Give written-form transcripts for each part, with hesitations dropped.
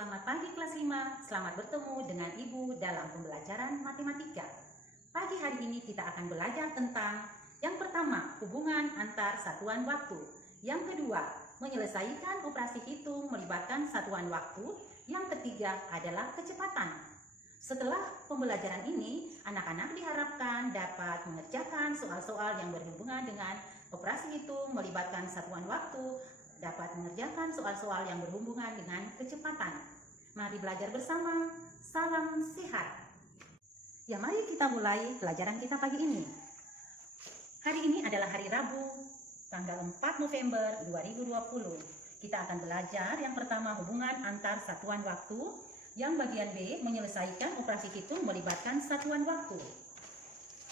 Selamat pagi kelas 5, selamat bertemu dengan Ibu dalam pembelajaran matematika. Pagi hari ini kita akan belajar tentang yang pertama, hubungan antar satuan waktu. Yang kedua, menyelesaikan operasi hitung melibatkan satuan waktu. Yang ketiga adalah kecepatan. Setelah pembelajaran ini, anak-anak diharapkan dapat mengerjakan soal-soal yang berhubungan dengan operasi hitung melibatkan satuan waktu, dapat mengerjakan soal-soal yang berhubungan dengan kecepatan. Mari belajar bersama. Salam sehat. Ya, mari kita mulai pelajaran kita pagi ini. Hari ini adalah hari Rabu, tanggal 4 November 2020. Kita akan belajar yang pertama hubungan antar satuan waktu, yang bagian B menyelesaikan operasi hitung melibatkan satuan waktu.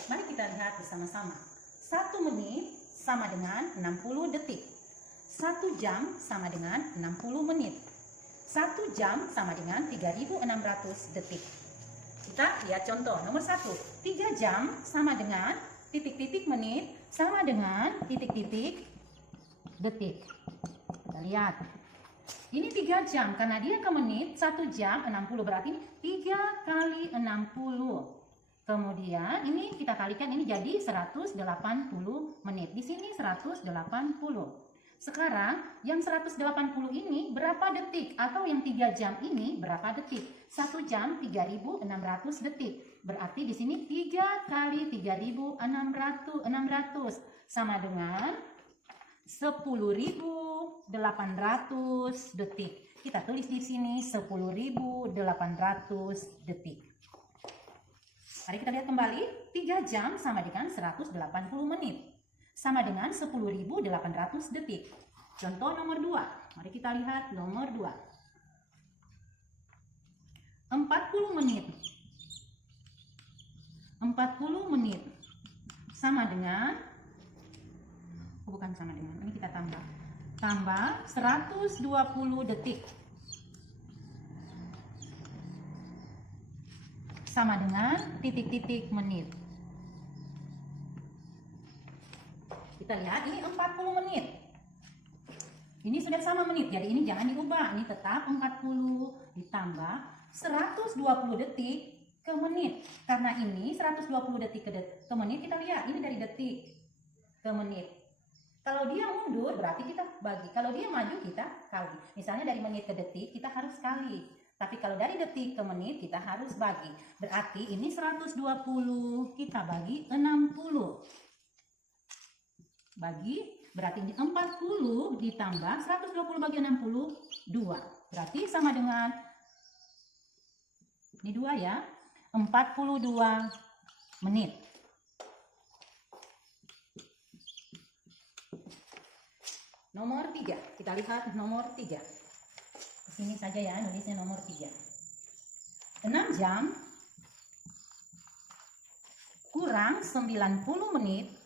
Mari kita lihat bersama-sama. 1 menit sama dengan 60 detik. 1 jam sama dengan 60 menit. 1 jam sama dengan 3.600 detik. Kita lihat contoh nomor 1. 3 jam sama dengan titik-titik menit sama dengan titik-titik detik. Kita lihat. Ini 3 jam karena dia ke menit, 1 jam 60 berarti 3 kali 60. Kemudian ini kita kalikan, ini jadi 180 menit. Di sini 180. Sekarang yang 180 ini berapa detik? Atau yang 3 jam ini berapa detik? 1 jam 3.600 detik. Berarti di sini 3 kali 3.600 sama dengan 10.800 detik. Kita tulis di sini 10.800 detik. Mari kita lihat kembali. 3 jam sama dengan 180 menit. Sama dengan 10.800 detik. Contoh nomor 2. Mari kita lihat nomor 2. 40 menit. 40 menit sama dengan, bukan sama dengan, ini kita tambah. Tambah 120 detik. Sama dengan titik-titik menit. Kita lihat ini 40 menit. Ini sudah sama menit, jadi ini jangan diubah. Ini tetap 40 ditambah 120 detik ke menit. Karena ini 120 detik ke menit, kita lihat ini dari detik ke menit. Kalau dia mundur berarti kita bagi. Kalau dia maju kita kali. Misalnya dari menit ke detik kita harus kali. Tapi kalau dari detik ke menit kita harus bagi. Berarti ini 120 kita bagi 60. Berarti ini 40 ditambah 120 bagi 60, 2. Berarti sama dengan, ini 2 ya, 42 menit. Nomor 3, kita lihat nomor 3. Kesini saja ya, nulisnya nomor 3. 6 jam kurang 90 menit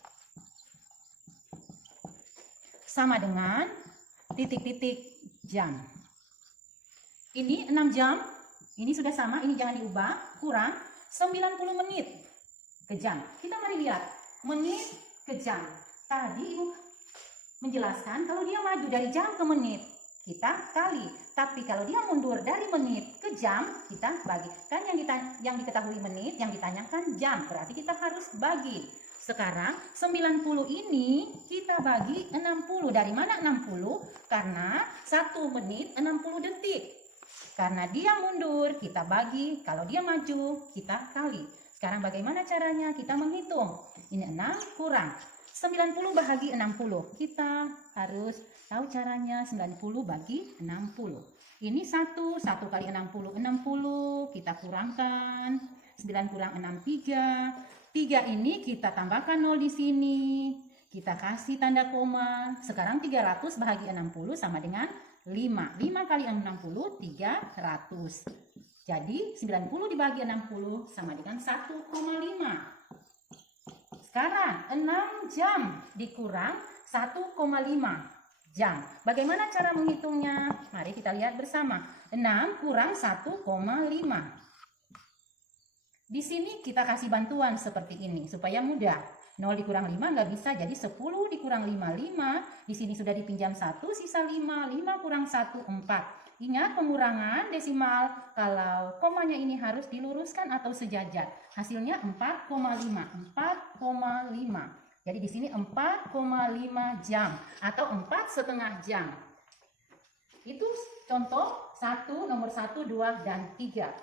sama dengan titik-titik jam. Ini 6 jam, ini sudah sama, ini jangan diubah, kurang 90 menit ke jam. Kita mari lihat, menit ke jam. Tadi Ibu menjelaskan kalau dia maju dari jam ke menit, kita kali. Tapi kalau dia mundur dari menit ke jam, kita bagi. Kan yang diketahui menit, yang ditanyakan jam, berarti kita harus bagi. Sekarang 90 ini kita bagi 60. Dari mana 60? Karena 1 menit 60 detik. Karena dia mundur kita bagi, kalau dia maju kita kali. Sekarang bagaimana caranya? Kita menghitung. Ini 6 kurang 90 bahagi 60. Kita harus tahu caranya. 90 bagi 60. Ini 1 kali 60, 60 kita kurangkan. 9 kurang 6, 3. 3 ini kita tambahkan 0 di sini. Kita kasih tanda koma. Sekarang 300 bahagi 60 sama dengan 5. 5 kali 60, 300. Jadi 90 dibagi 60 sama dengan 1,5. Sekarang 6 jam dikurang 1,5 jam. Bagaimana cara menghitungnya? Mari kita lihat bersama. 6 kurang 1,5. Di sini kita kasih bantuan seperti ini supaya mudah. 0 dikurang 5 nggak bisa, jadi 10 dikurang 5, 5. Di sini sudah dipinjam 1, sisa 5. 5 kurang 1, 4. Ingat pengurangan desimal, kalau komanya ini harus diluruskan atau sejajar. Hasilnya 4,5. 4,5. Jadi di sini 4,5 jam atau 4,5 jam. Itu contoh 1, nomor 1, 2, dan 3.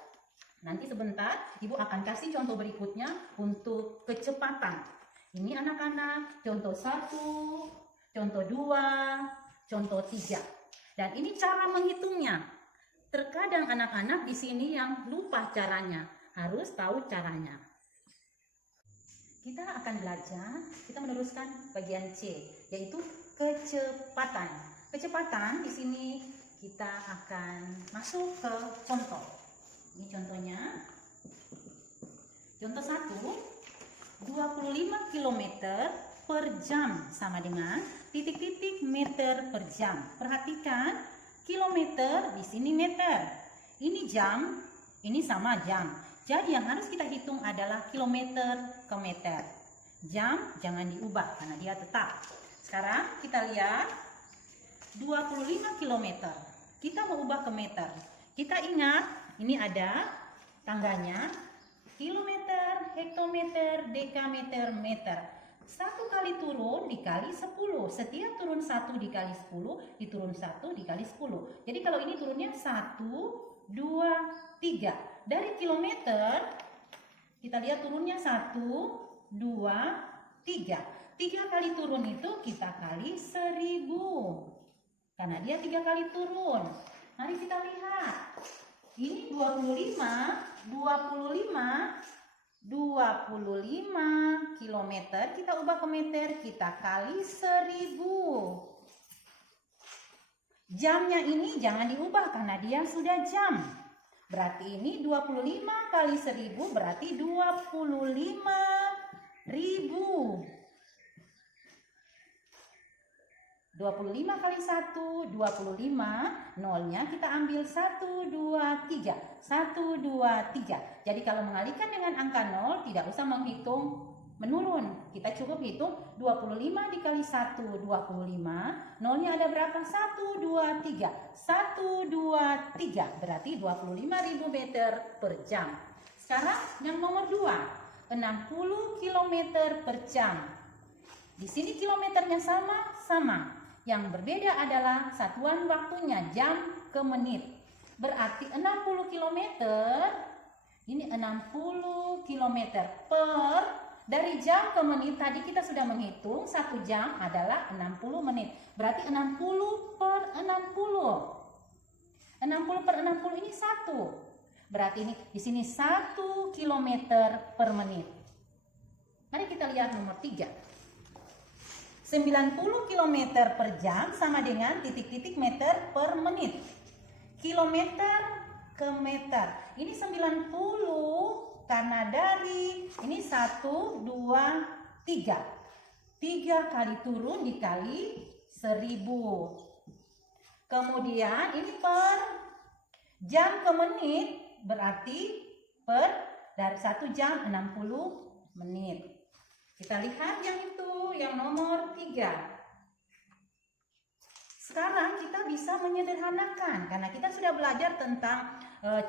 Nanti sebentar Ibu akan kasih contoh berikutnya untuk kecepatan. Ini anak-anak, contoh 1, contoh 2, contoh 3. Dan ini cara menghitungnya. Terkadang anak-anak di sini yang lupa caranya, harus tahu caranya. Kita akan belajar, kita meneruskan bagian C, yaitu kecepatan. Kecepatan di sini kita akan masuk ke contoh. Ini contohnya. Contoh 1, 25 km per jam sama dengan titik-titik meter per jam. Perhatikan, kilometer di sini meter. Ini jam, ini sama jam. Jadi yang harus kita hitung adalah kilometer ke meter. Jam jangan diubah karena dia tetap. Sekarang kita lihat 25 km. Kita mau ubah ke meter. Kita ingat ini ada tangganya kilometer, hektometer, dekameter, meter. 1 kali turun dikali 10. Setiap turun 1 dikali 10, diturun 1 dikali 10. Jadi kalau ini turunnya 1, 2, 3. Dari kilometer, kita lihat turunnya 1, 2, 3. 3 kali turun itu kita kali 1000. Karena dia 3 kali turun. Mari kita lihat. Ini 25 kilometer, kita ubah ke meter, kita kali 1000. Jamnya ini jangan diubah karena dia sudah jam. Berarti ini 25 kali 1000 berarti 25.000. 25 kali 1, 25, nolnya kita ambil 1, 2, 3. 1, 2, 3. Jadi kalau mengalihkan dengan angka 0, tidak usah menghitung menurun. Kita cukup hitung 25 dikali 1, 25. Nolnya ada berapa? 1, 2, 3. 1, 2, 3. Berarti 25.000 meter per jam. Sekarang yang nomor 2, 60 km per jam. Di sini kilometernya sama. Yang berbeda adalah satuan waktunya, jam ke menit. Berarti 60 km, ini 60 km per, dari jam ke menit tadi kita sudah menghitung 1 jam adalah 60 menit. Berarti 60 per 60. 60 per 60 ini 1. Berarti ini di sini 1 km per menit. Mari kita lihat nomor 3. 90 km per jam sama dengan titik-titik meter per menit. Kilometer ke meter. Ini 90 karena dari ini 1, 2, 3. 3 kali turun dikali 1000. Kemudian ini per jam ke menit berarti per dari 1 jam 60 menit. Kita lihat yang itu, yang nomor 3. Sekarang kita bisa menyederhanakan karena kita sudah belajar tentang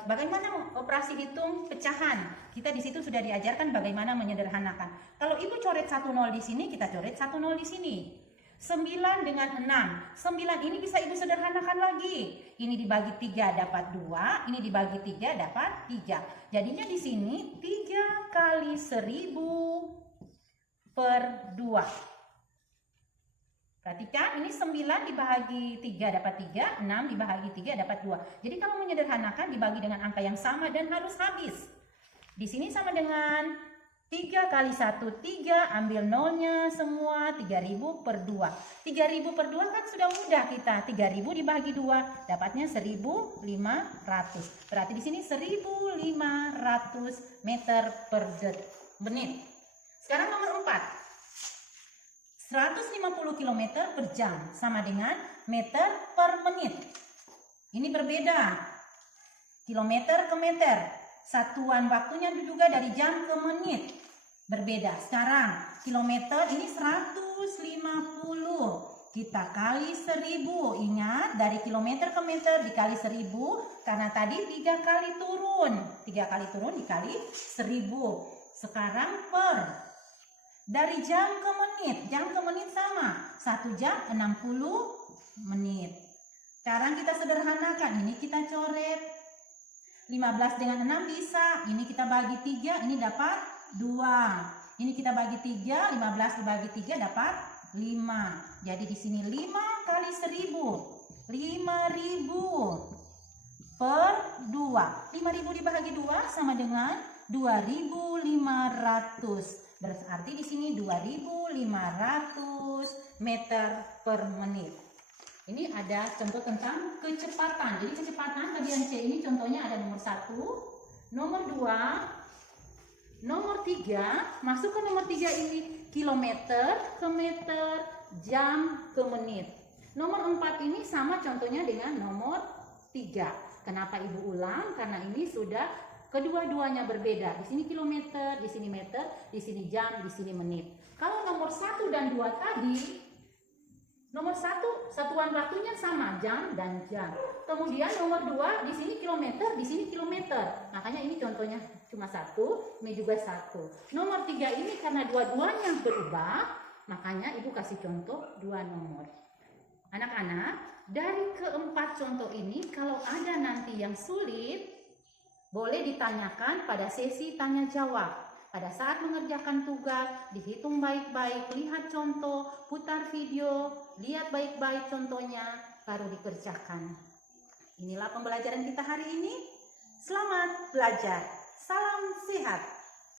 bagaimana operasi hitung pecahan. Kita di situ sudah diajarkan bagaimana menyederhanakan. Kalau Ibu coret 1 0 di sini, kita coret 1 0 di sini. 9 dengan 6. 9 ini bisa Ibu sederhanakan lagi. Ini dibagi 3 dapat 2, ini dibagi 3 dapat 3. Jadinya di sini 3 kali 1000 per 2. Perhatikan, ini 9 dibagi 3 dapat 3, 6 dibagi 3 dapat 2. Jadi kalau menyederhanakan dibagi dengan angka yang sama dan harus habis. Di sini sama dengan 3 kali 1, 3, ambil nolnya semua, 3000 per 2. 3000 per 2 kan sudah mudah kita. 3000 dibagi 2, dapatnya 1500. Berarti di sini 1500 meter per menit. Sekarang nomor 4. 150 km per jam sama dengan meter per menit. Ini berbeda. Kilometer ke meter. Satuan waktunya juga dari jam ke menit. Berbeda. Sekarang kilometer ini 150. kita kali 1000. Ingat, dari kilometer ke meter dikali 1000, karena tadi 3 kali turun. 3 kali turun dikali 1000. Sekarang dari jam ke menit. Jam ke menit sama. 1 jam 60 menit. Sekarang kita sederhanakan. Ini kita coret. 15 dengan 6 bisa. Ini kita bagi 3, ini dapat 2. Ini kita bagi 3, 15 dibagi 3 dapat 5. Jadi di sini 5 kali 1000. 5000 per 2. 5000 dibagi 2 sama dengan 2500. Berarti di sini 2500 meter per menit. Ini ada contoh tentang kecepatan. Jadi kecepatan bagian C ini contohnya ada nomor 1, nomor 2, nomor 3. Masuk ke nomor 3 ini kilometer ke meter, jam ke menit. Nomor 4 ini sama contohnya dengan nomor 3. Kenapa Ibu ulang? Karena ini sudah kedua-duanya berbeda. Di sini kilometer, di sini meter, di sini jam, di sini menit. Kalau nomor 1 dan 2 tadi, nomor 1 satuan waktunya sama, jam dan jam. Kemudian nomor 2 di sini kilometer, di sini kilometer. Makanya ini contohnya cuma 1, ini juga 1. Nomor 3 ini karena dua-duanya berubah, makanya Ibu kasih contoh 2 nomor. Anak-anak, dari keempat contoh ini kalau ada nanti yang sulit, boleh ditanyakan pada sesi tanya jawab. Pada saat mengerjakan tugas, dihitung baik-baik, lihat contoh, putar video, lihat baik-baik contohnya, baru dikerjakan. Inilah pembelajaran kita hari ini. Selamat belajar. Salam sehat.